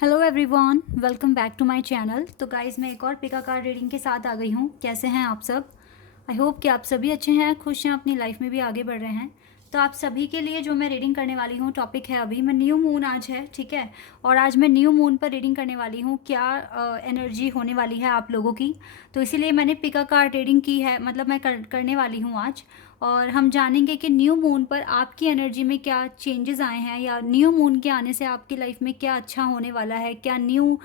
Hello everyone, welcome back to my channel. तो guys, मैं एक और पिका कार्ड रीडिंग के साथ आ गई हूँ। कैसे हैं आप सब? आई होप कि आप सभी अच्छे हैं, खुश हैं, अपनी लाइफ में भी आगे बढ़ रहे हैं। तो आप सभी के लिए जो मैं रीडिंग करने वाली हूँ, टॉपिक है अभी मैं न्यू मून आज है, ठीक है। और आज मैं न्यू मून पर रीडिंग करने वाली हूँ, क्या एनर्जी होने वाली है आप लोगों की। तो इसीलिए मैंने पिका कार्ड रीडिंग की है, मतलब मैं करने वाली हूँ आज। और हम जानेंगे कि न्यू मून पर आपकी एनर्जी में क्या चेंजेस आए हैं, या न्यू मून के आने से आपकी लाइफ में क्या अच्छा होने वाला है, क्या न्यू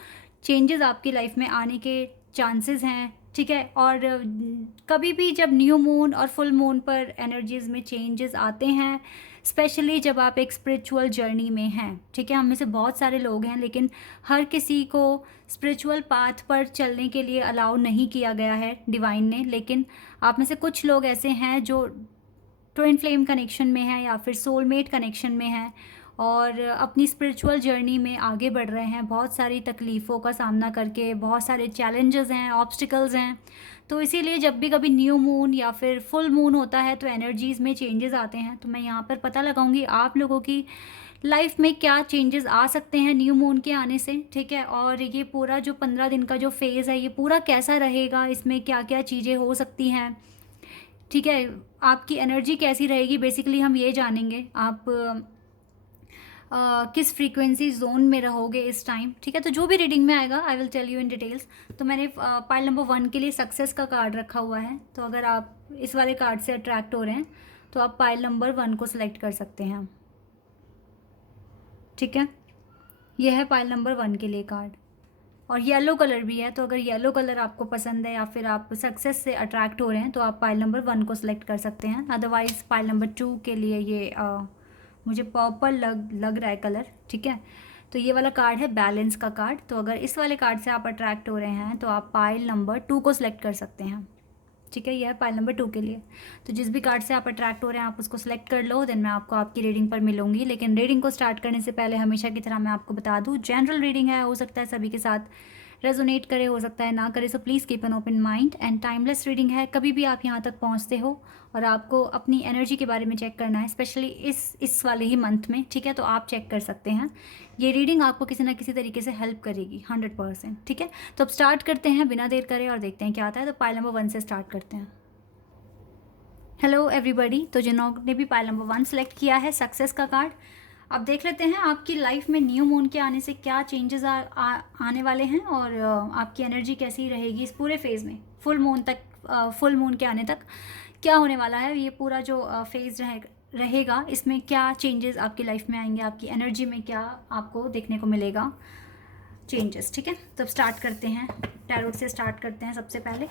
चेंजेस आपकी लाइफ में आने के चांसेस हैं, ठीक है। और कभी भी जब न्यू मून और फुल मून पर एनर्जीज में चेंजेस आते हैं, स्पेशली जब आप एक स्पिरिचुअल जर्नी में हैं, ठीक है। हम में से बहुत सारे लोग हैं, लेकिन हर किसी को स्पिरिचुअल पाथ पर चलने के लिए अलाउ नहीं किया गया है डिवाइन ने। लेकिन आप में से कुछ लोग ऐसे हैं जो ट्विन फ्लेम कनेक्शन में हैं या फिर सोलमेट कनेक्शन में हैं और अपनी स्पिरिचुअल जर्नी में आगे बढ़ रहे हैं, बहुत सारी तकलीफ़ों का सामना करके। बहुत सारे चैलेंजेस हैं, ऑब्स्टिकल्स हैं। तो इसीलिए जब भी कभी न्यू मून या फिर फुल मून होता है तो एनर्जीज़ में चेंजेस आते हैं। तो मैं यहाँ पर पता लगाऊंगी आप लोगों की लाइफ में क्या चेंजेस आ सकते हैं न्यू मून के आने से, ठीक है। और ये पूरा जो 15 दिन का जो फेज़ है, ये पूरा कैसा रहेगा, इसमें क्या क्या चीज़ें हो सकती हैं, ठीक है। आपकी एनर्जी कैसी रहेगी, बेसिकली हम ये जानेंगे आप किस फ्रीक्वेंसी जोन में रहोगे इस टाइम, ठीक है। तो जो भी रीडिंग में आएगा I will tell you in details. तो मैंने पाइल नंबर 1 के लिए सक्सेस का कार्ड रखा हुआ है। तो अगर आप इस वाले कार्ड से अट्रैक्ट हो रहे हैं तो आप पाइल नंबर 1 को सिलेक्ट कर सकते हैं, ठीक है। यह है पाइल नंबर 1 के लिए कार्ड। और येलो कलर भी है, तो अगर येलो कलर आपको पसंद है या फिर आप सक्सेस से अट्रैक्ट हो रहे हैं तो आप पाइल नंबर 1 को सिलेक्ट कर सकते हैं। अदरवाइज पाइल नंबर 2 के लिए ये मुझे पर्पल लग रहा है कलर, ठीक है। तो ये वाला कार्ड है बैलेंस का कार्ड। तो अगर इस वाले कार्ड से आप अट्रैक्ट हो रहे हैं तो आप पाइल नंबर 2 को सिलेक्ट कर सकते हैं, ठीक है। यह है पाइल नंबर 2 के लिए। तो जिस भी कार्ड से आप अट्रैक्ट हो रहे हैं आप उसको सिलेक्ट कर लो, देन मैं आपको आपकी रीडिंग पर मिलूंगी। लेकिन रीडिंग को स्टार्ट करने से पहले हमेशा की तरह मैं आपको बता दूं, जनरल रीडिंग है, हो सकता है सभी के साथ रेजोनेट करे, हो सकता है ना करे। So please keep an open mind. And timeless reading है, कभी भी आप यहाँ तक पहुँचते हो और आपको अपनी एनर्जी के बारे में चेक करना है, स्पेशली इस वाले ही मंथ में, ठीक है। तो आप चेक कर सकते हैं। ये रीडिंग आपको किसी ना किसी तरीके से हेल्प करेगी 100%, ठीक है। तो अब स्टार्ट करते हैं बिना देर करे और देखते हैं क्या आता है। तो पाइल नंबर 1 से स्टार्ट करते हैं। हेलो एवरीबॉडी, तो जिन्होंने भी पाइल नंबर 1 सेलेक्ट किया है सक्सेस का कार्ड, अब देख लेते हैं आपकी लाइफ में न्यू मून के आने से क्या चेंजेस आने वाले हैं और आपकी एनर्जी कैसी रहेगी इस पूरे फेज़ में, फुल मून तक, फुल मून के आने तक क्या होने वाला है। ये पूरा जो फेज़ रहेगा इसमें क्या चेंजेस आपकी लाइफ में आएंगे, आपकी एनर्जी में क्या आपको देखने को मिलेगा चेंजेस, ठीक है। तो अब स्टार्ट करते हैं, टैरोट से स्टार्ट करते हैं सबसे पहले।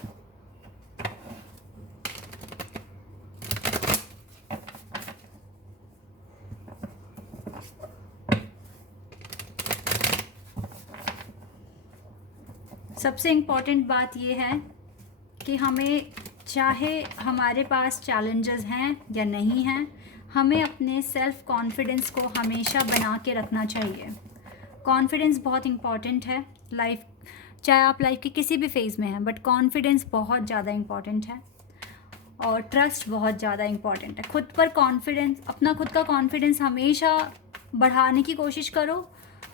सबसे इम्पॉर्टेंट बात यह है कि हमें, चाहे हमारे पास चैलेंजेस हैं या नहीं हैं, हमें अपने सेल्फ कॉन्फिडेंस को हमेशा बना के रखना चाहिए। कॉन्फिडेंस बहुत इम्पॉर्टेंट है लाइफ, चाहे आप लाइफ के किसी भी फेज़ में हैं, बट कॉन्फिडेंस बहुत ज़्यादा इम्पॉर्टेंट है और ट्रस्ट बहुत ज़्यादा इम्पॉर्टेंट है। खुद पर कॉन्फिडेंस, अपना खुद का कॉन्फिडेंस हमेशा बढ़ाने की कोशिश करो।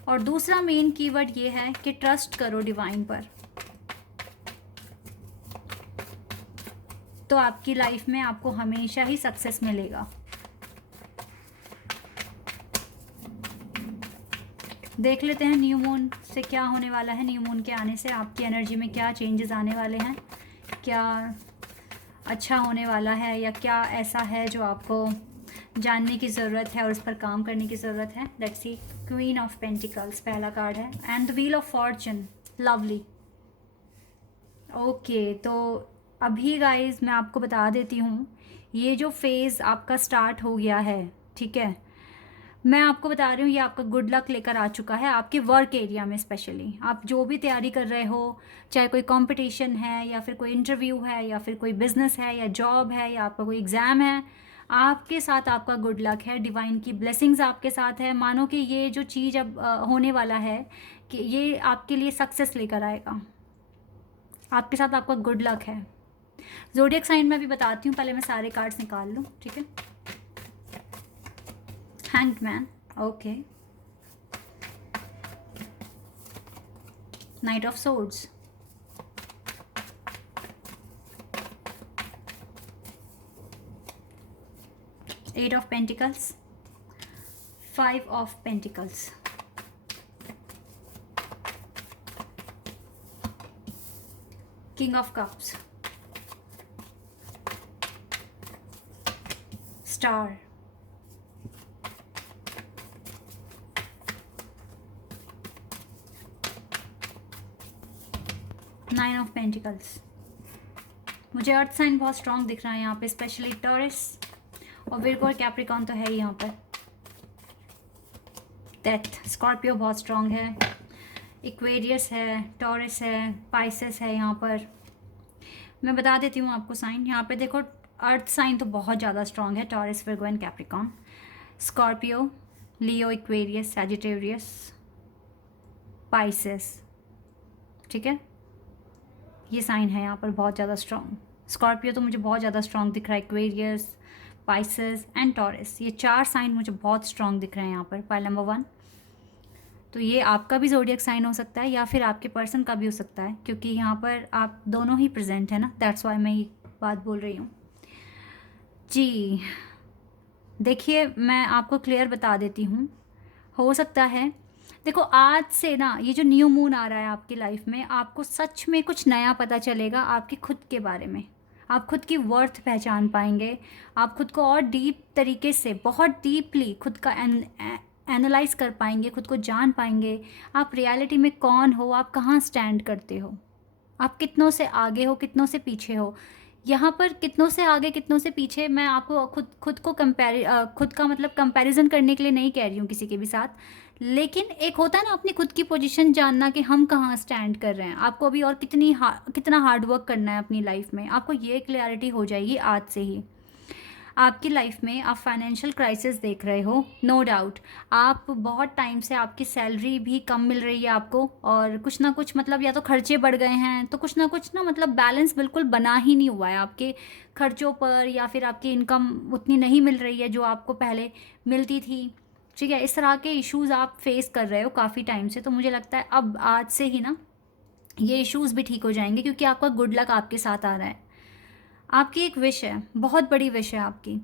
और दूसरा मेन कीवर्ड ये है कि ट्रस्ट करो डिवाइन पर, तो आपकी लाइफ में आपको हमेशा ही सक्सेस मिलेगा। देख लेते हैं न्यू मून से क्या होने वाला है, न्यू मून के आने से आपकी एनर्जी में क्या चेंजेस आने वाले हैं, क्या अच्छा होने वाला है या क्या ऐसा है जो आपको जानने की ज़रूरत है और उस पर काम करने की ज़रूरत है। Let's see, queen of pentacles पहला कार्ड है and the wheel of Fortune, lovely. Okay, तो अभी गाइज मैं आपको बता देती हूँ, ये जो फेज़ आपका स्टार्ट हो गया है, ठीक है, मैं आपको बता रही हूँ ये आपका गुड लक लेकर आ चुका है आपके वर्क एरिया में। स्पेशली आप जो भी तैयारी कर रहे हो, चाहे कोई कंपटीशन है या फिर कोई इंटरव्यू है या फिर कोई बिजनेस है या जॉब है या आपका कोई एग्ज़ाम है, आपके साथ आपका गुड लक है, डिवाइन की ब्लेसिंग्स आपके साथ है। मानो कि ये जो चीज़ अब होने वाला है कि ये आपके लिए सक्सेस लेकर आएगा, आपके साथ आपका गुड लक है। ज़ोडिएक साइन मैं भी बताती हूँ, पहले मैं सारे कार्ड्स निकाल लूँ, ठीक है। Hanged man, okay. Knight of Swords, Eight of Pentacles, Five of Pentacles, King of Cups, Star, Nine of Pentacles. मुझे अर्थ साइन बहुत स्ट्रांग दिख रहा है यहाँ पे, स्पेशली टॉरस और विर्गो और कैप्रिकॉन तो है ही यहाँ पर। डेथ, स्कॉर्पियो बहुत स्ट्रांग है, इक्वेरियस है, टॉरस है, पाइसेस है यहाँ पर। मैं बता देती हूँ आपको साइन। यहाँ पे देखो अर्थ साइन तो बहुत ज़्यादा स्ट्रांग है, taurus, Virgo and Capricorn. Scorpio, Leo, Aquarius, Sagittarius, Pisces, ठीक है, ये साइन है यहाँ पर बहुत ज़्यादा स्ट्रॉन्ग। स्कॉर्पियो तो मुझे बहुत ज़्यादा स्ट्रॉन्ग दिख रहा है, एक्वेरियस, पाइसेस एंड टॉरस, ये चार साइन मुझे बहुत स्ट्रॉन्ग दिख रहे हैं यहाँ पर। पाइल नंबर 1, तो ये आपका भी ज़ोडिएक साइन हो सकता है या फिर आपके पर्सन का भी हो सकता है, क्योंकि यहाँ पर आप दोनों ही प्रेजेंट है ना, दैट्स वाई मैं ये बात बोल रही हूँ जी। देखिए मैं आपको क्लियर बता देती हूँ, हो सकता है देखो आज से ना ये जो न्यू मून आ रहा है आपकी लाइफ में, आपको सच में कुछ नया पता चलेगा आपके खुद के बारे में। आप खुद की वर्थ पहचान पाएंगे, आप खुद को और डीप तरीके से, बहुत डीपली खुद का एनालाइज कर पाएंगे, खुद को जान पाएंगे। आप रियलिटी में कौन हो, आप कहाँ स्टैंड करते हो, आप कितनों से आगे हो, कितनों से पीछे हो। यहाँ पर कितनों से आगे कितनों से पीछे मैं आपको खुद को खुद का मतलब कंपैरिजन करने के लिए नहीं कह रही हूँ किसी के भी साथ, लेकिन एक होता है ना अपनी खुद की पोजीशन जानना कि हम कहाँ स्टैंड कर रहे हैं। आपको अभी और कितना हार्ड वर्क करना है अपनी लाइफ में, आपको ये क्लैरिटी हो जाएगी आज से ही। आपकी लाइफ में आप फाइनेंशियल क्राइसिस देख रहे हो, नो डाउट। आप बहुत टाइम से आपकी सैलरी भी कम मिल रही है आपको, और कुछ ना कुछ मतलब या तो खर्चे बढ़ गए हैं, तो कुछ ना कुछ ना मतलब बैलेंस बिल्कुल बना ही नहीं हुआ है आपके खर्चों पर, या फिर आपकी इनकम उतनी नहीं मिल रही है जो आपको पहले मिलती थी, ठीक है। इस तरह के इश्यूज़ आप फेस कर रहे हो काफ़ी टाइम से, तो मुझे लगता है अब आज से ही ना ये इश्यूज़ भी ठीक हो जाएंगे, क्योंकि आपका गुड लक आपके साथ आ रहा है। आपकी एक विश है, बहुत बड़ी विश है आपकी।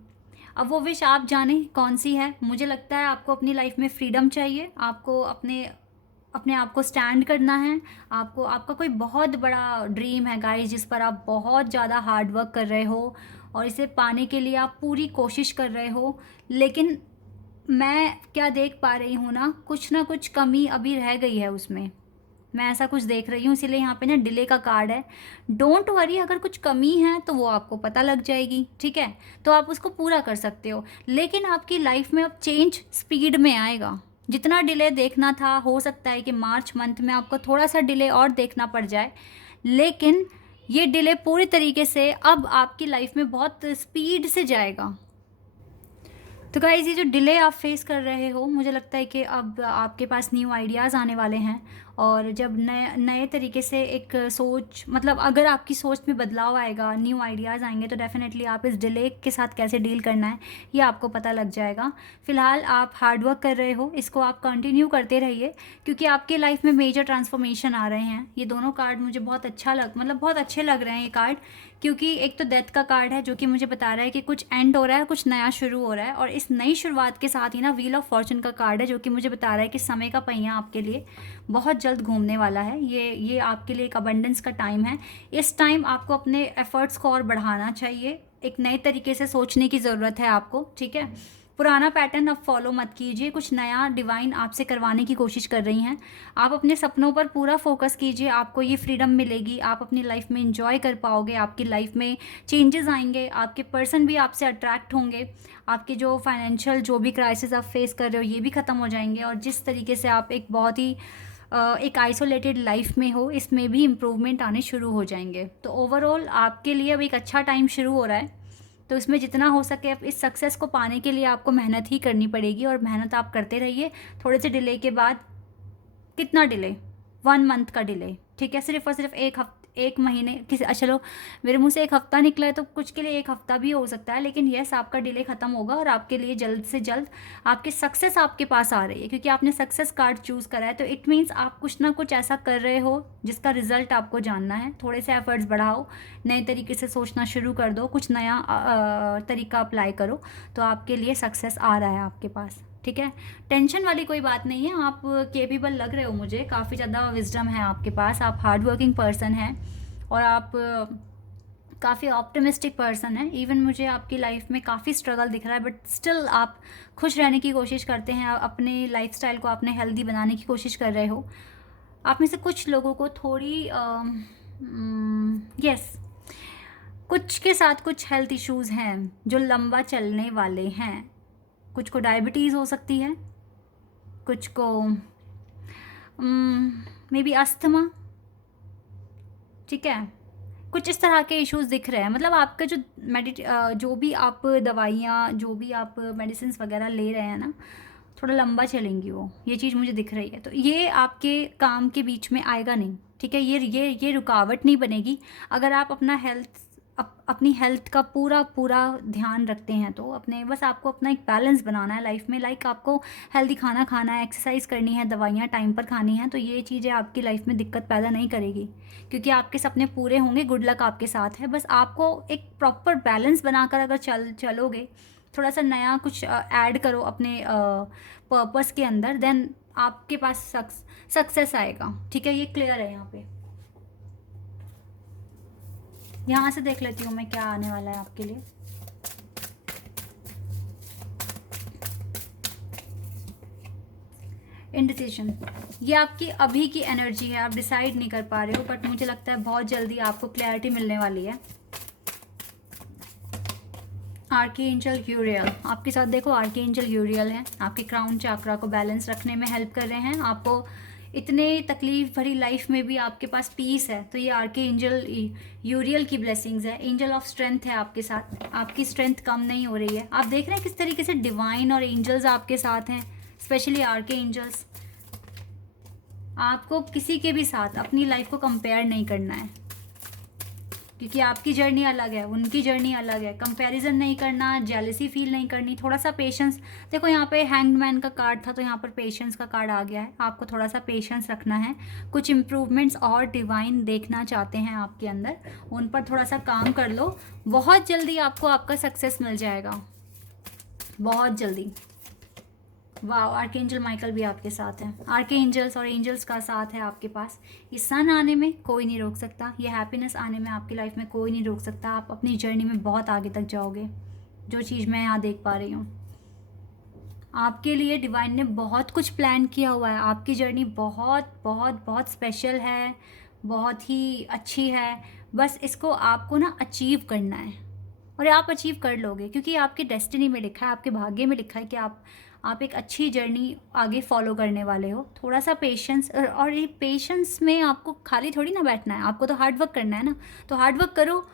अब वो विश आप जाने कौन सी है। मुझे लगता है आपको अपनी लाइफ में फ्रीडम चाहिए, आपको अपने आप को स्टैंड करना है। आपका कोई बहुत बड़ा ड्रीम है गाइस, जिस पर आप बहुत ज़्यादा हार्ड वर्क कर रहे हो और इसे पाने के लिए आप पूरी कोशिश कर रहे हो, लेकिन मैं क्या देख पा रही हूँ ना कुछ कमी अभी रह गई है उसमें। मैं ऐसा कुछ देख रही हूँ, इसीलिए यहाँ पे ना डिले का कार्ड है। डोंट वरी, अगर कुछ कमी है तो वो आपको पता लग जाएगी, ठीक है, तो आप उसको पूरा कर सकते हो। लेकिन आपकी लाइफ में अब चेंज स्पीड में आएगा। जितना डिले देखना था, हो सकता है कि मार्च मंथ में आपको थोड़ा सा डिले और देखना पड़ जाए, लेकिन ये डिले पूरी तरीके से अब आपकी लाइफ में बहुत स्पीड से जाएगा। तो गाइज़, ये जो डिले आप फेस कर रहे हो, मुझे लगता है कि अब आपके पास न्यू आइडियाज़ आने वाले हैं, और जब नए तरीके से एक सोच, मतलब अगर आपकी सोच में बदलाव आएगा, न्यू आइडियाज़ आएंगे, तो डेफिनेटली आप इस डिले के साथ कैसे डील करना है ये आपको पता लग जाएगा। फ़िलहाल आप हार्ड वर्क कर रहे हो, इसको आप कंटिन्यू करते रहिए, क्योंकि आपके लाइफ में मेजर ट्रांसफॉर्मेशन आ रहे हैं। ये दोनों कार्ड मुझे बहुत बहुत अच्छे लग रहे हैं ये कार्ड, क्योंकि एक तो डेथ का कार्ड है जो कि मुझे बता रहा है कि कुछ एंड हो रहा है, कुछ नया शुरू हो रहा है, और इस नई शुरुआत के साथ ही ना व्हील ऑफ फॉर्चून का कार्ड है जो कि मुझे बता रहा है कि समय का पहिया आपके लिए बहुत जल्द घूमने वाला है। ये आपके लिए एक अबंडेंस का टाइम है। इस टाइम आपको अपने एफर्ट्स को और बढ़ाना चाहिए, एक नए तरीके से सोचने की ज़रूरत है आपको, ठीक है। पुराना पैटर्न अब फॉलो मत कीजिए, कुछ नया डिवाइन आपसे करवाने की कोशिश कर रही हैं। आप अपने सपनों पर पूरा फोकस कीजिए, आपको ये फ्रीडम मिलेगी, आप अपनी लाइफ में एंजॉय कर पाओगे, आपकी लाइफ में चेंजेस आएंगे, आपके पर्सन भी आपसे अट्रैक्ट होंगे, आपके जो फाइनेंशियल जो भी क्राइसिस आप फेस कर रहे हो ये भी ख़त्म हो जाएंगे, और जिस तरीके से आप एक बहुत ही एक आइसोलेटेड लाइफ में हो, इसमें भी इम्प्रूवमेंट आने शुरू हो जाएंगे। तो ओवरऑल आपके लिए अब एक अच्छा टाइम शुरू हो रहा है, तो इसमें जितना हो सके अब इस सक्सेस को पाने के लिए आपको मेहनत ही करनी पड़ेगी, और मेहनत आप करते रहिए। थोड़े से डिले के बाद, कितना डिले, 1 मंथ का डिले, ठीक है, सिर्फ और सिर्फ एक महीने किसी, चलो मेरे मुंह से एक हफ्ता निकला है तो कुछ के लिए एक हफ्ता भी हो सकता है, लेकिन यस आपका डिले ख़त्म होगा और आपके लिए जल्द से जल्द आपकी सक्सेस आपके पास आ रही है, क्योंकि आपने सक्सेस कार्ड चूज़ करा है। तो इट मीन्स आप कुछ ना कुछ ऐसा कर रहे हो जिसका रिजल्ट आपको जानना है। थोड़े से एफर्ट्स बढ़ाओ, नए तरीके से सोचना शुरू कर दो, कुछ नया तरीका अप्लाई करो, तो आपके लिए सक्सेस आ रहा है आपके पास। ठीक है, टेंशन वाली कोई बात नहीं है, आप केपेबल लग रहे हो मुझे, काफ़ी ज़्यादा विजडम है आपके पास, आप हार्ड वर्किंग पर्सन हैं और आप काफ़ी ऑप्टिमिस्टिक पर्सन है। इवन मुझे आपकी लाइफ में काफ़ी स्ट्रगल दिख रहा है, बट स्टिल आप खुश रहने की कोशिश करते हैं, अपने लाइफस्टाइल को आपने हेल्दी बनाने की कोशिश कर रहे हो। आप में से कुछ लोगों को थोड़ी यस कुछ के साथ कुछ हेल्थ इश्यूज़ हैं जो लंबा चलने वाले हैं। कुछ को डायबिटीज़ हो सकती है, कुछ को मे बी अस्थमा, ठीक है, कुछ इस तरह के इश्यूज़ दिख रहे हैं। मतलब आपका जो जो भी आप दवाइयाँ, जो भी आप मेडिसिन वगैरह ले रहे हैं ना, थोड़ा लंबा चलेंगी वो, ये चीज़ मुझे दिख रही है। तो ये आपके काम के बीच में आएगा नहीं, ठीक है, ये रुकावट नहीं बनेगी। अगर आप अपना अपनी हेल्थ का पूरा ध्यान रखते हैं तो अपने बस आपको अपना एक बैलेंस बनाना है लाइफ में। लाइक आपको हेल्दी खाना खाना है, एक्सरसाइज करनी है, दवाइयाँ टाइम पर खानी है, तो ये चीज़ें आपकी लाइफ में दिक्कत पैदा नहीं करेगी, क्योंकि आपके सपने पूरे होंगे। गुड लक आपके साथ है। बस आपको एक प्रॉपर बैलेंस बनाकर अगर चलोगे, थोड़ा सा नया कुछ ऐड करो अपने पर्पस के अंदर, देन आपके पास सक्सेस आएगा। ठीक है, ये क्लियर है। यहाँ से देख लेती हूँ मैं क्या आने वाला है आपके लिए। इंडिसिजन, ये आपकी अभी की एनर्जी है, आप डिसाइड नहीं कर पा रहे हो, बट मुझे लगता है बहुत जल्दी आपको क्लैरिटी मिलने वाली है। आर्कएंजल यूरियल आपके साथ, देखो आर्कएंजल यूरियल है, आपके क्राउन चक्रा को बैलेंस रखने में हेल्प कर रहे हैं। आपको इतने तकलीफ भरी लाइफ में भी आपके पास पीस है, तो ये आर्कएंजल यूरियल की ब्लेसिंग्स है। एंजल ऑफ स्ट्रेंथ है आपके साथ, आपकी स्ट्रेंथ कम नहीं हो रही है। आप देख रहे हैं किस तरीके से डिवाइन और एंजल्स आपके साथ हैं, स्पेशली आर्कएंजल्स। आपको किसी के भी साथ अपनी लाइफ को कंपेयर नहीं करना है, क्योंकि आपकी जर्नी अलग है, उनकी जर्नी अलग है। कंपैरिजन नहीं करना, जेलसी फील नहीं करनी, थोड़ा सा पेशेंस। देखो यहाँ पे हैंग्ड मैन का कार्ड था, तो यहाँ पर पेशेंस का कार्ड आ गया है। आपको थोड़ा सा पेशेंस रखना है। कुछ इम्प्रूवमेंट्स और डिवाइन देखना चाहते हैं आपके अंदर, उन पर थोड़ा सा काम कर लो। बहुत जल्दी आपको आपका सक्सेस मिल जाएगा, बहुत जल्दी। वाह, आर्कएंजल माइकल भी आपके साथ हैं। आर्कएंजल्स और एंजल्स का साथ है आपके पास। ये सन आने में कोई नहीं रोक सकता, ये हैप्पीनेस आने में आपकी लाइफ में कोई नहीं रोक सकता। आप अपनी जर्नी में बहुत आगे तक जाओगे, जो चीज़ मैं यहाँ देख पा रही हूँ। आपके लिए डिवाइन ने बहुत कुछ प्लान किया हुआ है। आपकी जर्नी बहुत बहुत बहुत स्पेशल है, बहुत ही अच्छी है। बस इसको आपको ना अचीव करना है, और आप अचीव कर लोगे, क्योंकि आपकी डेस्टिनी में लिखा है, आपके भाग्य में लिखा है कि आप एक अच्छी जर्नी आगे फॉलो करने वाले हो। थोड़ा सा पेशेंस, और ये पेशेंस में आपको खाली थोड़ी ना बैठना है, आपको तो हार्ड वर्क करना है ना। तो हार्ड वर्क करो,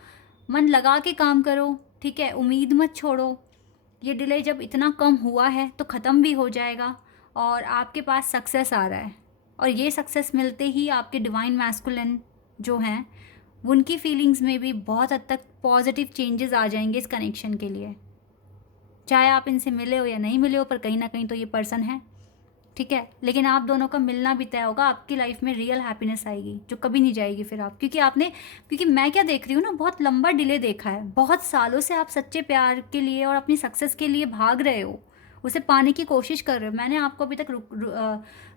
मन लगा के काम करो, ठीक है, उम्मीद मत छोड़ो। ये डिले जब इतना कम हुआ है तो ख़त्म भी हो जाएगा, और आपके पास सक्सेस आ रहा है। और ये सक्सेस मिलते ही आपके डिवाइन मैस्कुलिन जो हैं, उनकी फीलिंग्स में भी बहुत हद तक पॉजिटिव चेंजेस आ जाएंगे इस कनेक्शन के लिए। चाहे आप इनसे मिले हो या नहीं मिले हो, पर कहीं ना कहीं तो ये पर्सन है, ठीक है। लेकिन आप दोनों का मिलना भी तय होगा, आपकी लाइफ में रियल हैप्पीनेस आएगी जो कभी नहीं जाएगी फिर आप, क्योंकि मैं क्या देख रही हूँ ना, बहुत लंबा डिले देखा है। बहुत सालों से आप सच्चे प्यार के लिए और अपनी सक्सेस के लिए भाग रहे हो, उसे पाने की कोशिश कर रहे हो। मैंने आपको अभी तक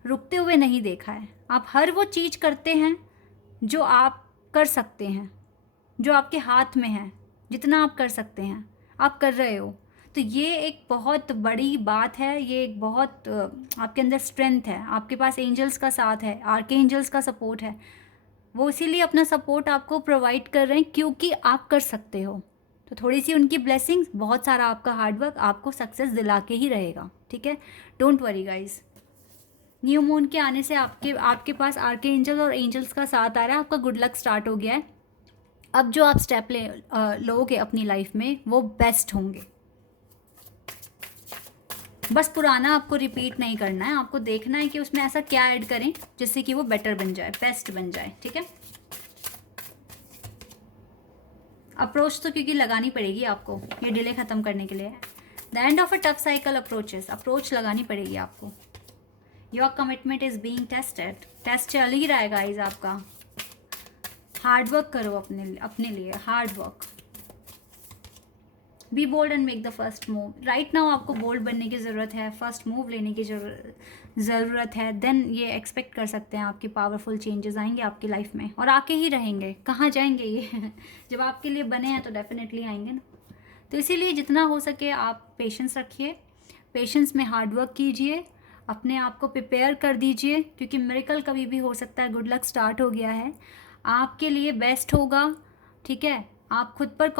रुकते हुए नहीं देखा है। आप हर वो चीज़ करते हैं जो आप कर सकते हैं, जो आपके हाथ में है, जितना आप कर सकते हैं आप कर रहे हो। तो ये एक बहुत बड़ी बात है, ये एक बहुत आपके अंदर स्ट्रेंथ है, आपके पास एंजल्स का साथ है, आर्कएंजल्स का सपोर्ट है। वो इसीलिए अपना सपोर्ट आपको प्रोवाइड कर रहे हैं क्योंकि आप कर सकते हो। तो थोड़ी सी उनकी ब्लेसिंग्स, बहुत सारा आपका हार्डवर्क आपको सक्सेस दिला के ही रहेगा, ठीक है। Don't worry guys. New moon के आने से आपके पास आर्कएंजल और एंजल्स का साथ आ रहा है। आपका गुड लक स्टार्ट हो गया है। अब जो आप स्टेप लोगे अपनी लाइफ में वो बेस्ट होंगे। बस पुराना आपको रिपीट नहीं करना है, आपको देखना है कि उसमें ऐसा क्या ऐड करें जिससे कि वो बेटर बन जाए, बेस्ट बन जाए, ठीक है। अप्रोच तो क्योंकि लगानी पड़ेगी आपको ये डिले ख़त्म करने के लिए। The end of a tough cycle approaches, approach लगानी पड़ेगी आपको। Your commitment is being tested, test चल ही रहा है गाइज आपका। हार्ड वर्क करो अपने लिए, hard work. Be bold and make the first move. Right now आपको बोल्ड बनने की ज़रूरत है, फर्स्ट मूव लेने की ज़रूरत है। देन ये एक्सपेक्ट कर सकते हैं आपकी पावरफुल चेंजेस आएंगे आपकी लाइफ में, और आके ही रहेंगे। कहाँ जाएंगे ये जब आपके लिए बने हैं तो डेफिनेटली आएंगे ना। तो इसीलिए जितना हो सके आप पेशेंस रखिए, पेशेंस में हार्ड वर्क कीजिए, अपने आप को प्रिपेयर कर दीजिए, क्योंकि मिरेकल कभी भी हो सकता है। गुड लक स्टार्ट हो गया है, आपके लिए बेस्ट होगा। ठीक है, आप खुद पर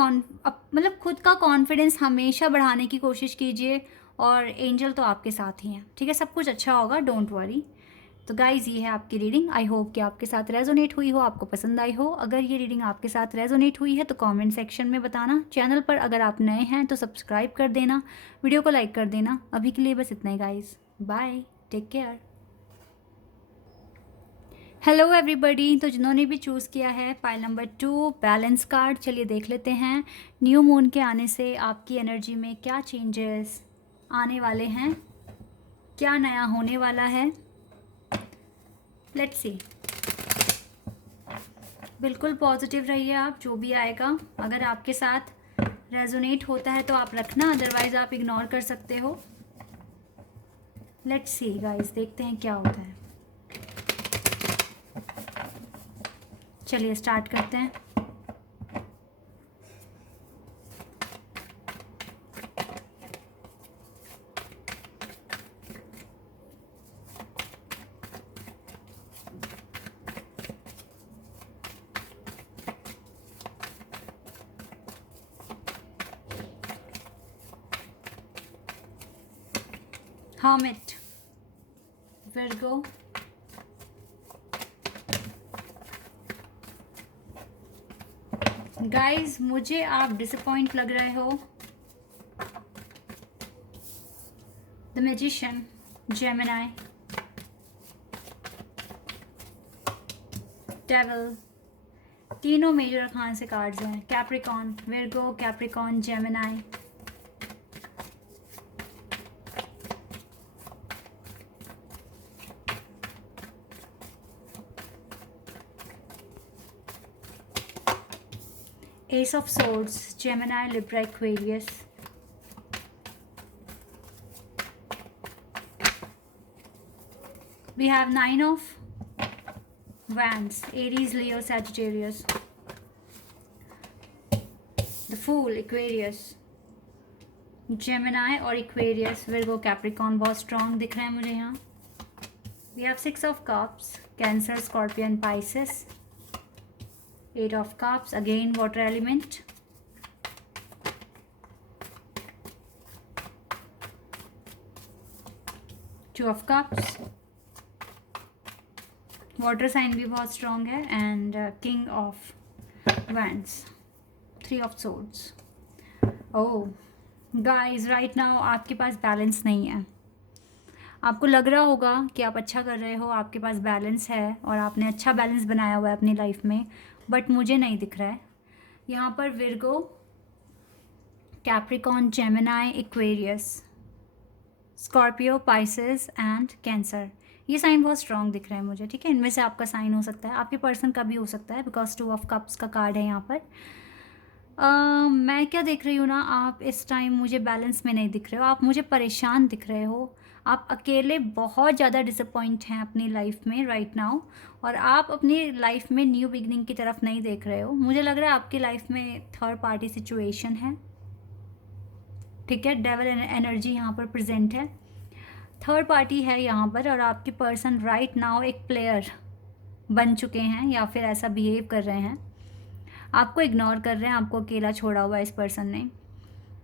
मतलब खुद का कॉन्फिडेंस हमेशा बढ़ाने की कोशिश कीजिए, और एंजल तो आपके साथ ही हैं। ठीक है, सब कुछ अच्छा होगा, डोंट वरी। तो गाइज़ ये है आपकी रीडिंग। आई होप कि आपके साथ रेजोनेट हुई हो, आपको पसंद आई हो। अगर ये रीडिंग आपके साथ रेजोनेट हुई है तो कमेंट सेक्शन में बताना। चैनल पर अगर आप नए हैं तो सब्सक्राइब कर देना, वीडियो को लाइक कर देना। अभी के लिए बस इतना ही guys, bye, take care. Hello everybody, तो जिन्होंने भी चूज़ किया है पाइल नंबर 2 बैलेंस कार्ड, चलिए देख लेते हैं न्यू मून के आने से आपकी एनर्जी में क्या चेंजेस आने वाले हैं, क्या नया होने वाला है। Let's see. बिल्कुल पॉजिटिव रहिए आप, जो भी आएगा। अगर आपके साथ रेजोनेट होता है तो आप रखना, अदरवाइज आप इग्नोर कर सकते हो। लेट्स सी गाइस, देखते हैं क्या होता है। चलिए स्टार्ट करते हैं। Hermit, Virgo, गाइज मुझे आप डिसअपॉइंट लग रहे हो। द मैजिशियन, जेमिनी, डेविल, तीनों मेजर अरकान से कार्ड्स हैं। Capricorn, Virgo, Capricorn, Gemini. Ace of Swords, Gemini, Libra, Aquarius. We have 9 of Wands, Aries, Leo, Sagittarius. The Fool, Aquarius. Gemini और Aquarius, Virgo, Capricorn बहुत strong दिख रहे हैं मुझे यहाँ। We have 6 of Cups, Cancer, Scorpion, Pisces. 8 of Cups, again water element. Two of Cups, water sign भी बहुत strong है। And king of wands, 3 of swords. Oh guys, right now आपके पास बैलेंस नहीं है। आपको लग रहा होगा कि आप अच्छा कर रहे हो, आपके पास बैलेंस है और आपने अच्छा बैलेंस बनाया हुआ है अपनी लाइफ में, बट मुझे नहीं दिख रहा है। यहाँ पर Virgo, Capricorn, Gemini, Aquarius, Scorpio, Pisces and cancer, ये साइन बहुत स्ट्रॉन्ग दिख रहे हैं मुझे। ठीक है, इनमें से आपका साइन हो सकता है, आपके पर्सन का भी हो सकता है, बिकॉज 2 ऑफ कप्स का कार्ड है यहाँ पर। मैं क्या देख रही हूँ ना, आप इस टाइम मुझे बैलेंस में नहीं दिख रहे हो, आप मुझे परेशान दिख रहे हो। आप अकेले बहुत ज़्यादा डिसअपॉइंट हैं अपनी लाइफ में राइट नाउ, और आप अपनी लाइफ में न्यू बिगनिंग की तरफ नहीं देख रहे हो। मुझे लग रहा है आपकी लाइफ में थर्ड पार्टी सिचुएशन है। ठीक है, डेविल एनर्जी यहाँ पर प्रेजेंट है, थर्ड पार्टी है यहाँ पर, और आपके पर्सन राइट नाउ एक प्लेयर बन चुके हैं या फिर ऐसा बिहेव कर रहे हैं, आपको इग्नोर कर रहे हैं, आपको अकेला छोड़ा हुआ है इस पर्सन ने।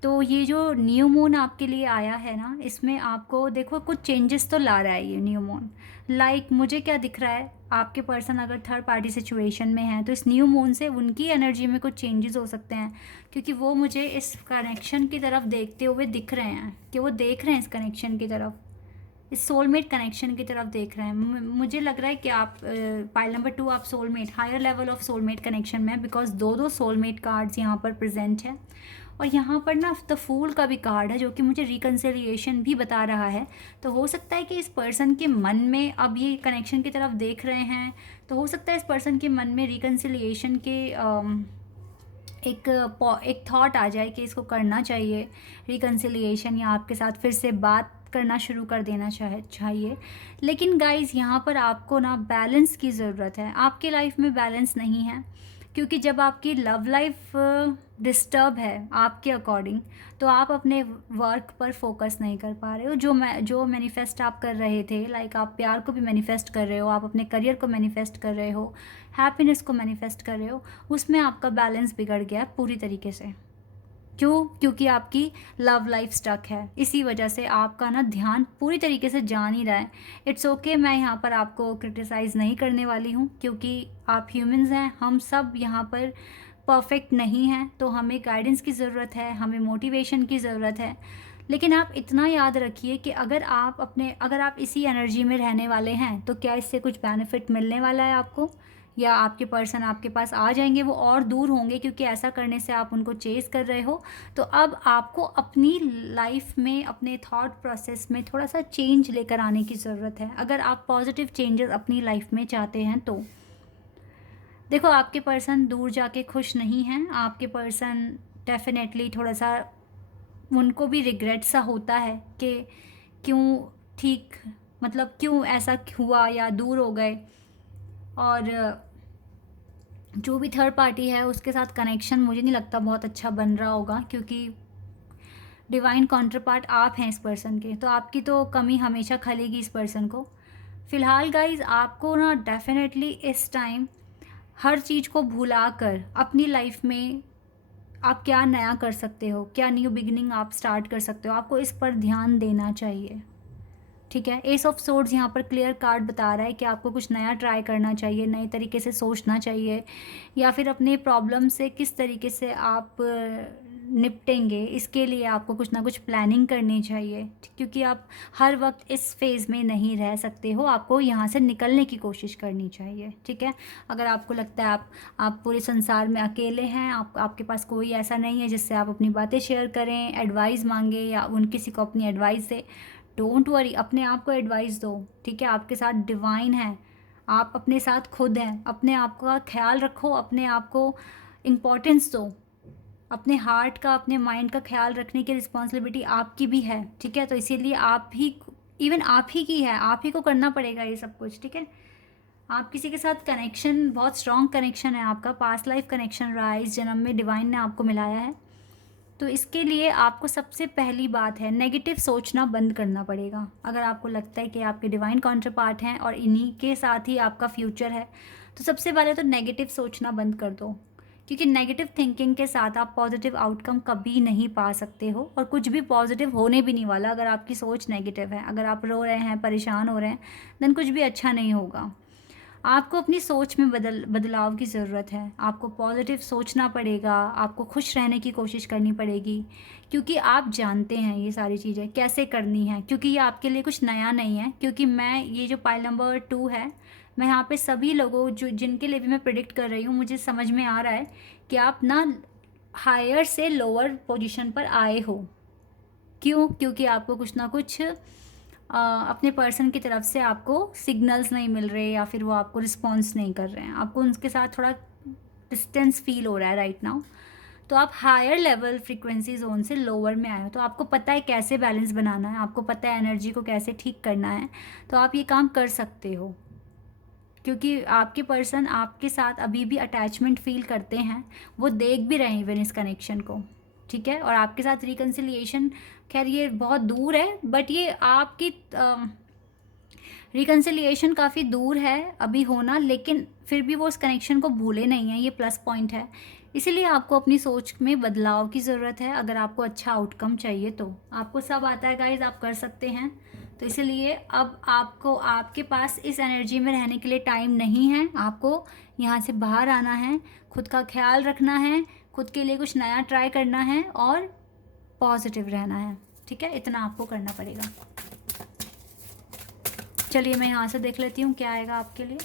तो ये जो न्यू मून आपके लिए आया है ना, इसमें आपको देखो कुछ चेंजेस तो ला रहा है ये न्यू मून। लाइक मुझे क्या दिख रहा है, आपके पर्सन अगर थर्ड पार्टी सिचुएशन में है तो इस न्यू मून से उनकी एनर्जी में कुछ चेंजेस हो सकते हैं, क्योंकि वो मुझे इस कनेक्शन की तरफ देखते हुए दिख रहे हैं कि वो देख रहे हैं इस कनेक्शन की तरफ। इस सोलमेट कनेक्शन की तरफ देख रहे हैं। मुझे लग रहा है कि आप पाइल नंबर 2 आप soulmate, higher level of soulmate connection में, बिकॉज दो सोलमेट कार्ड्स यहाँ पर प्रेजेंट है। और यहाँ पर ना द फूल का भी कार्ड है जो कि मुझे रिकन्सिलिएशन भी बता रहा है। तो हो सकता है कि इस पर्सन के मन में, अब ये कनेक्शन की तरफ देख रहे हैं, तो हो सकता है इस पर्सन के मन में रिकन्सिलिएशन के एक थॉट आ जाए कि इसको करना चाहिए रिकन्सिलिएशन, या आपके साथ फिर से बात करना शुरू कर देना चाहिए। लेकिन गाइज़ यहाँ पर आपको ना बैलेंस की ज़रूरत है। आपके लाइफ में बैलेंस नहीं है, क्योंकि जब आपकी लव लाइफ डिस्टर्ब है आपके अकॉर्डिंग, तो आप अपने वर्क पर फोकस नहीं कर पा रहे हो। जो मैनिफेस्ट आप कर रहे थे, लाइक आप प्यार को भी मैनिफेस्ट कर रहे हो, आप अपने करियर को मैनिफेस्ट कर रहे हो, हैप्पीनेस को मैनिफेस्ट कर रहे हो, उसमें आपका बैलेंस बिगड़ गया पूरी तरीके से। क्यों? क्योंकि आपकी लव लाइफ स्टक है। इसी वजह से आपका ना ध्यान पूरी तरीके से जा नहीं रहा है। इट्स ओके, मैं यहाँ पर आपको क्रिटिसाइज़ नहीं करने वाली हूँ, क्योंकि आप ह्यूमंस हैं, हम सब यहाँ पर परफेक्ट नहीं हैं, तो हमें गाइडेंस की ज़रूरत है, हमें मोटिवेशन की ज़रूरत है। लेकिन आप इतना याद रखिए कि अगर आप इसी एनर्जी में रहने वाले हैं, तो क्या इससे कुछ बेनिफिट मिलने वाला है आपको, या आपके पर्सन आपके पास आ जाएंगे, वो और दूर होंगे, क्योंकि ऐसा करने से आप उनको चेस कर रहे हो। तो अब आपको अपनी लाइफ में, अपने थॉट प्रोसेस में थोड़ा सा चेंज लेकर आने की ज़रूरत है, अगर आप पॉजिटिव चेंजेस अपनी लाइफ में चाहते हैं तो। देखो, आपके पर्सन दूर जाके खुश नहीं हैं। आपके पर्सन डेफिनेटली थोड़ा सा, उनको भी रिग्रेट सा होता है कि क्यों ऐसा हुआ या दूर हो गए। और जो भी थर्ड पार्टी है उसके साथ कनेक्शन मुझे नहीं लगता बहुत अच्छा बन रहा होगा, क्योंकि डिवाइन काउंटर पार्ट आप हैं इस पर्सन के, तो आपकी तो कमी हमेशा खलेगी इस पर्सन को। फ़िलहाल गाइज, आपको ना डेफिनेटली इस टाइम हर चीज़ को भुला कर अपनी लाइफ में आप क्या नया कर सकते हो, क्या न्यू बिगिनिंग आप स्टार्ट कर सकते हो, आपको इस पर ध्यान देना चाहिए। ठीक है, एस ऑफ सोर्ड्स यहाँ पर क्लियर कार्ड बता रहा है कि आपको कुछ नया ट्राई करना चाहिए, नए तरीके से सोचना चाहिए, या फिर अपने प्रॉब्लम से किस तरीके से आप निपटेंगे, इसके लिए आपको कुछ ना कुछ प्लानिंग करनी चाहिए, क्योंकि आप हर वक्त इस फेज़ में नहीं रह सकते हो, आपको यहाँ से निकलने की कोशिश करनी चाहिए। ठीक है, अगर आपको लगता है आप पूरे संसार में अकेले हैं, आपके पास कोई ऐसा नहीं है जिससे आप अपनी बातें शेयर करें, एडवाइस मांगे या किसी को अपनी एडवाइस दे, डोंट वरी, अपने आप को एडवाइस दो। ठीक है, आपके साथ डिवाइन है, आप अपने साथ खुद हैं, अपने आप का ख्याल रखो, अपने आप को इम्पोर्टेंस दो, अपने हार्ट का, अपने माइंड का ख्याल रखने की रिस्पॉन्सिबिलिटी आपकी भी है। ठीक है, तो इसीलिए आप ही की है, आप ही को करना पड़ेगा ये सब कुछ। ठीक है, आप किसी के साथ कनेक्शन, बहुत स्ट्रॉन्ग कनेक्शन है आपका, पास्ट लाइफ कनेक्शन रहा है, इस जन्म में डिवाइन ने आपको मिलाया है। तो इसके लिए आपको सबसे पहली बात है, नेगेटिव सोचना बंद करना पड़ेगा। अगर आपको लगता है कि आपके डिवाइन काउंटर पार्ट हैं और इन्हीं के साथ ही आपका फ्यूचर है, तो सबसे पहले तो नेगेटिव सोचना बंद कर दो, क्योंकि नेगेटिव थिंकिंग के साथ आप पॉजिटिव आउटकम कभी नहीं पा सकते हो, और कुछ भी पॉजिटिव होने भी नहीं वाला अगर आपकी सोच नेगेटिव है। अगर आप रो रहे हैं, परेशान हो रहे हैं, देन कुछ भी अच्छा नहीं होगा। आपको अपनी सोच में बदलाव की ज़रूरत है, आपको पॉजिटिव सोचना पड़ेगा, आपको खुश रहने की कोशिश करनी पड़ेगी, क्योंकि आप जानते हैं ये सारी चीज़ें कैसे करनी है, क्योंकि ये आपके लिए कुछ नया नहीं है। क्योंकि मैं, ये जो पाइल नंबर 2 है, मैं यहाँ पे सभी लोगों जिनके लिए भी मैं प्रिडिक्ट कर रही हूँ, मुझे समझ में आ रहा है कि आप ना हायर से लोअर पोजीशन पर आए हो। क्यों? क्योंकि आपको कुछ ना कुछ अपने पर्सन की तरफ से आपको सिग्नल्स नहीं मिल रहे, या फिर वो आपको रिस्पॉन्स नहीं कर रहे हैं, आपको उनके साथ थोड़ा डिस्टेंस फील हो रहा है राइट नाउ। तो आप हायर लेवल फ्रीक्वेंसी जोन से लोअर में आए हो, तो आपको पता है कैसे बैलेंस बनाना है, आपको पता है एनर्जी को कैसे ठीक करना है, तो आप ये काम कर सकते हो। क्योंकि आपके पर्सन आपके साथ अभी भी अटैचमेंट फील करते हैं, वो देख भी रहे हैं इवन इस कनेक्शन को। ठीक है, और आपके साथ रिकन्सिलिएशन, खैर ये बहुत दूर है, बट ये आपकी रिकन्सिलिएशन काफ़ी दूर है अभी होना, लेकिन फिर भी वो उस कनेक्शन को भूले नहीं हैं, ये प्लस पॉइंट है। इसीलिए आपको अपनी सोच में बदलाव की ज़रूरत है। अगर आपको अच्छा आउटकम चाहिए तो आपको सब आता है गाइज, आप कर सकते हैं। तो इसलिए अब आपको, आपके पास इस एनर्जी में रहने के लिए टाइम नहीं है, आपको यहाँ से बाहर आना है, खुद का ख्याल रखना है, खुद के लिए कुछ नया ट्राई करना है और पॉजिटिव रहना है। ठीक है, इतना आपको करना पड़ेगा। चलिए मैं यहाँ से देख लेती हूँ क्या आएगा आपके लिए।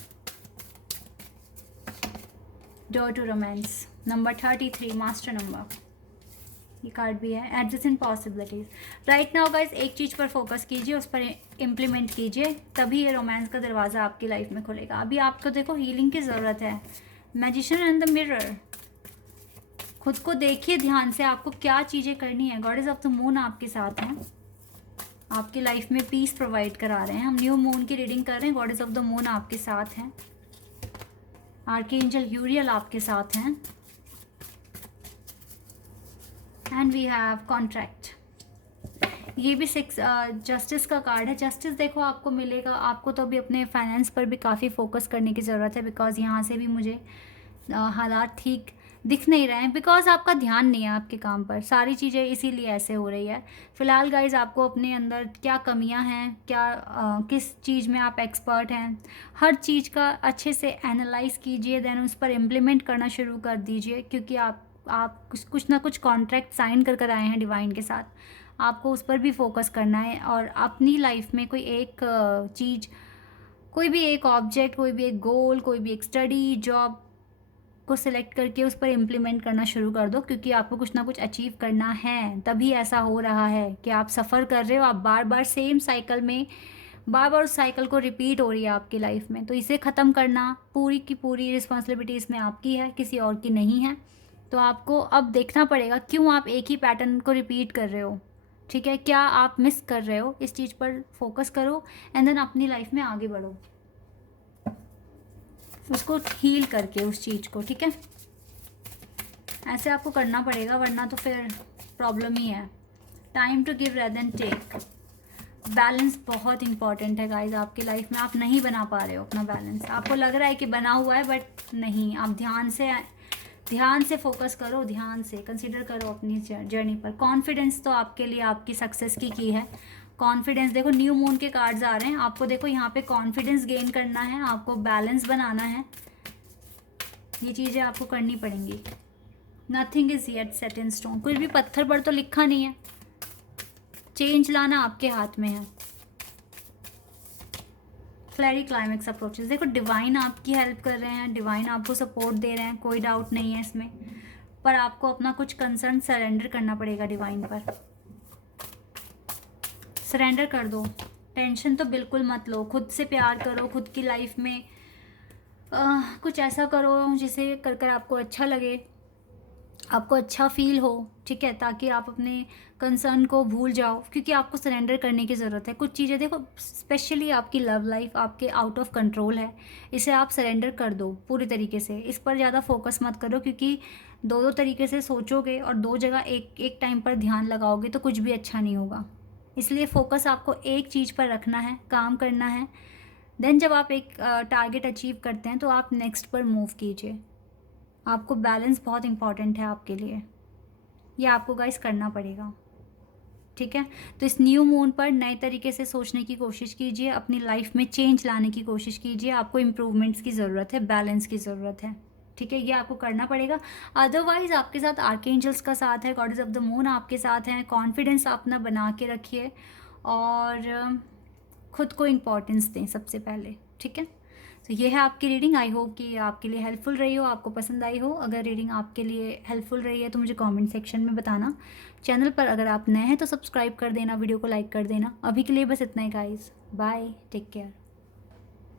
Door to romance, number 33, master number, ये कार्ड भी है। Adjusting possibilities, right now guys एक चीज़ पर फोकस कीजिए, उस पर इम्प्लीमेंट कीजिए, तभी ये रोमांस का दरवाज़ा आपकी लाइफ में खुलेगा। अभी आपको देखो हीलिंग की ज़रूरत है। मैजिशियन एंड द मिरर, खुद को देखिए ध्यान से, आपको क्या चीज़ें करनी है। गॉडेस ऑफ द मून आपके साथ हैं, आपकी लाइफ में पीस प्रोवाइड करा रहे हैं। हम न्यू मून की रीडिंग कर रहे हैं। गॉडेस ऑफ द मून आपके साथ हैं। आर्कएंजल यूरियल आपके साथ हैं। एंड वी हैव कॉन्ट्रैक्ट, ये भी 6 जस्टिस का कार्ड है। जस्टिस देखो आपको मिलेगा। आपको तो अभी अपने फाइनेंस पर भी काफ़ी फोकस करने की ज़रूरत है, बिकॉज यहाँ से भी मुझे हालात ठीक दिख नहीं रहे हैं, बिकॉज आपका ध्यान नहीं है आपके काम पर। सारी चीज़ें इसीलिए ऐसे हो रही है। फ़िलहाल गाइज आपको अपने अंदर क्या कमियां हैं, क्या किस चीज़ में आप एक्सपर्ट हैं, हर चीज़ का अच्छे से एनालाइज कीजिए, देन उस पर इम्प्लीमेंट करना शुरू कर दीजिए, क्योंकि आप कुछ ना कुछ कॉन्ट्रैक्ट साइन कर आए हैं डिवाइन के साथ। आपको उस पर भी फोकस करना है, और अपनी लाइफ में कोई एक चीज़, कोई भी एक ऑब्जेक्ट, कोई भी एक गोल, कोई भी एक स्टडी, जॉब को सिलेक्ट करके उस पर इम्प्लीमेंट करना शुरू कर दो, क्योंकि आपको कुछ ना कुछ अचीव करना है। तभी ऐसा हो रहा है कि आप सफ़र कर रहे हो, आप बार बार सेम साइकिल में, बार बार उस साइकिल को रिपीट हो रही है आपकी लाइफ में। तो इसे ख़त्म करना पूरी की पूरी रिस्पॉन्सिबिलिटी इसमें आपकी है, किसी और की नहीं है। तो आपको अब देखना पड़ेगा क्यों आप एक ही पैटर्न को रिपीट कर रहे हो, ठीक है, क्या आप मिस कर रहे हो, इस चीज़ पर फोकस करो एंड देन अपनी लाइफ में आगे बढ़ो, उसको हील करके उस चीज़ को, ठीक है। ऐसे आपको करना पड़ेगा, वरना तो फिर प्रॉब्लम ही है। Time to give rather than take, balance बहुत इंपॉर्टेंट है गाइज आपकी लाइफ में। आप नहीं बना पा रहे हो अपना बैलेंस, आपको लग रहा है कि बना हुआ है, बट नहीं। आप ध्यान से फोकस करो, ध्यान से कंसीडर करो अपनी जर्नी पर। कॉन्फिडेंस तो आपके लिए आपकी सक्सेस की है। कॉन्फिडेंस देखो, न्यू मून के कार्ड्स आ रहे हैं। आपको देखो यहाँ पे कॉन्फिडेंस गेन करना है, आपको बैलेंस बनाना है, ये चीज़ें आपको करनी पड़ेंगी। Nothing is yet set in stone, कुछ भी पत्थर पर तो लिखा नहीं है। चेंज लाना आपके हाथ में है। फ्लैरी क्लाइमेक्स अप्रोचेस, देखो डिवाइन आपकी हेल्प कर रहे हैं, डिवाइन आपको सपोर्ट दे रहे हैं, कोई डाउट नहीं है इसमें। पर आपको अपना कुछ कंसर्न सरेंडर करना पड़ेगा डिवाइन पर। सरेंडर कर दो, टेंशन तो बिल्कुल मत लो, खुद से प्यार करो, खुद की लाइफ में कुछ ऐसा करो जिसे कर आपको अच्छा लगे, आपको अच्छा फील हो, ठीक है, ताकि आप अपने कंसर्न को भूल जाओ, क्योंकि आपको सरेंडर करने की ज़रूरत है। कुछ चीज़ें देखो, स्पेशली आपकी लव लाइफ आपके आउट ऑफ कंट्रोल है, इसे आप सरेंडर कर दो पूरी तरीके से। इस पर ज़्यादा फोकस मत करो, क्योंकि दो तरीके से सोचोगे और दो जगह एक टाइम पर ध्यान लगाओगे तो कुछ भी अच्छा नहीं होगा। इसलिए फोकस आपको एक चीज़ पर रखना है, काम करना है। देन जब आप एक टारगेट अचीव करते हैं तो आप नेक्स्ट पर मूव कीजिए। आपको बैलेंस बहुत इंपॉर्टेंट है आपके लिए, ये आपको गाइस करना पड़ेगा, ठीक है। तो इस न्यू मून पर नए तरीके से सोचने की कोशिश कीजिए, अपनी लाइफ में चेंज लाने की कोशिश कीजिए। आपको इम्प्रूवमेंट्स की ज़रूरत है, बैलेंस की ज़रूरत है, ठीक है, ये आपको करना पड़ेगा। अदरवाइज आपके साथ आर्कएंजल्स का साथ है, गॉडेस ऑफ द मून आपके साथ हैं। कॉन्फिडेंस अपना बना के रखिए और खुद को इम्पोर्टेंस दें सबसे पहले, ठीक है। तो ये है आपकी रीडिंग। आई होप कि ये आपके लिए हेल्पफुल रही हो, आपको पसंद आई हो। अगर रीडिंग आपके लिए हेल्पफुल रही है तो मुझे कमेंट सेक्शन में बताना। चैनल पर अगर आप नए हैं तो सब्सक्राइब कर देना, वीडियो को लाइक कर देना। अभी के लिए बस इतना ही गाइस, बाय, टेक केयर।